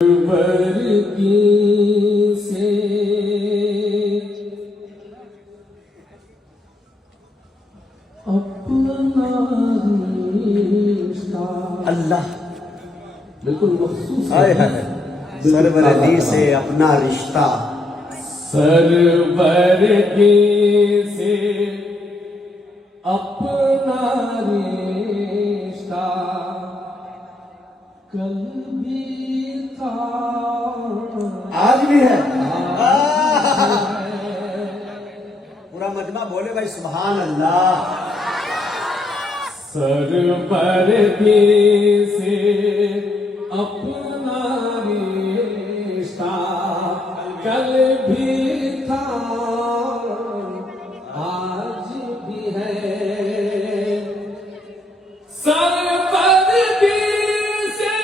वर्गी से अपना रिश्ता अल्लाह बिल्कुल मखसूस हाय हाय सरवरदी से अपना रिश्ता सरवरदी से अपना रिश्ता कल भी था आज भी है। पूरा मजमा बोले भाई सुभान अल्लाह। सरवरदी से अपना रिश्ता कल भी था आज भी है। सरवरदी से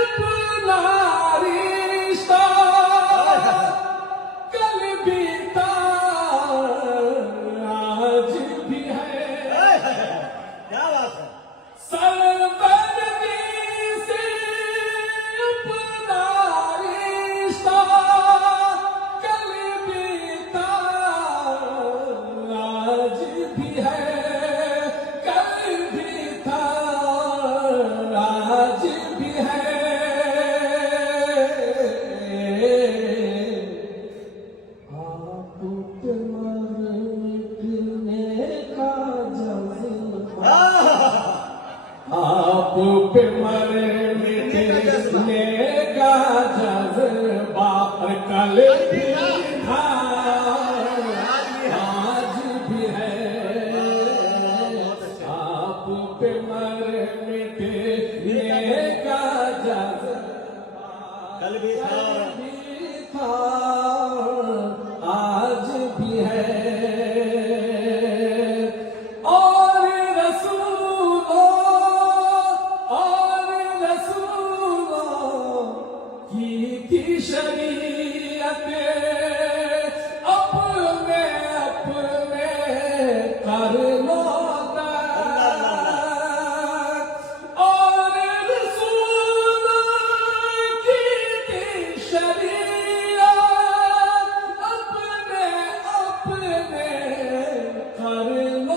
अपना रिश्ता कल भी था आज भी है। क्या बात है। सरवरदी से अपना रिश्ता कल भी था आज भी है। कल भी था आज भी है। आप पे मरने का जज्बा आप पे मरने का जज्बा कल भी था आज भी है। आप पे मरने का जज्बा कल भी था था आज भी है। और रसूलों की शरीयत अपने कर लो और रसूलों की शरीयत अपने कर लो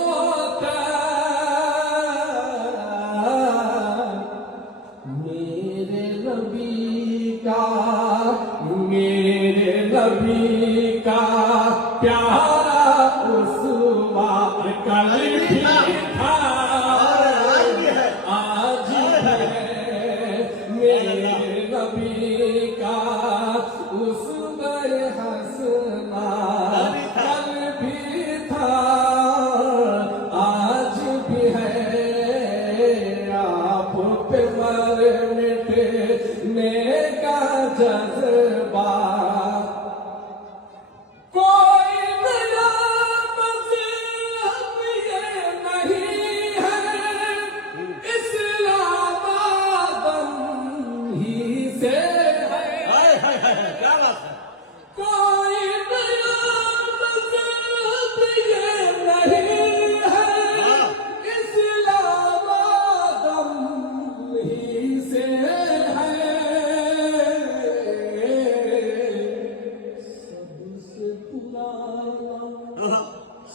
मेरे नबी का प्यारा उसवा कल भी था आज है। मेरे नबी का उसवा हसना कल भी था आज भी है। आप पे मरने का जज्बा कोई नया मज़हब ये नहीं है। इस्लाम आदम ही से है। क्या बात है। कोई नया मज़हब ये नहीं है। इस्लाम आदम ही से है।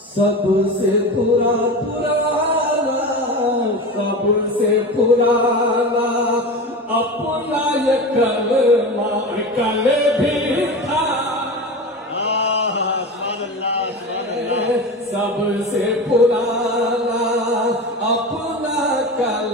सबसे पुराना अपना ये कलमा कल भी था। सबसे पुराना अपना कल